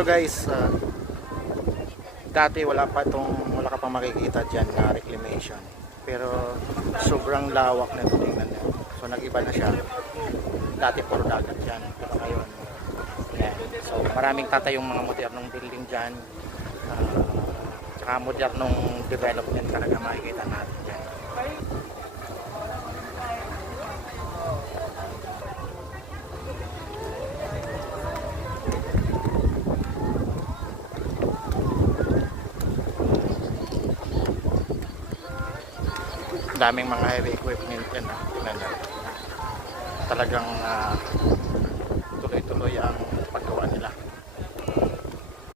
Pero guys, dati wala ka pang makikita diyan na reclamation. Pero sobrang lawak na ito, tingnan niyo. So nag-iba na siya. Dati puro dagat diyan, pero ngayon yan. So maraming tatayong mga modernong building diyan. Tsaka modernong development talaga makikita natin diyan. Daming mga heavy equipment yan, tingnan nyo. Talagang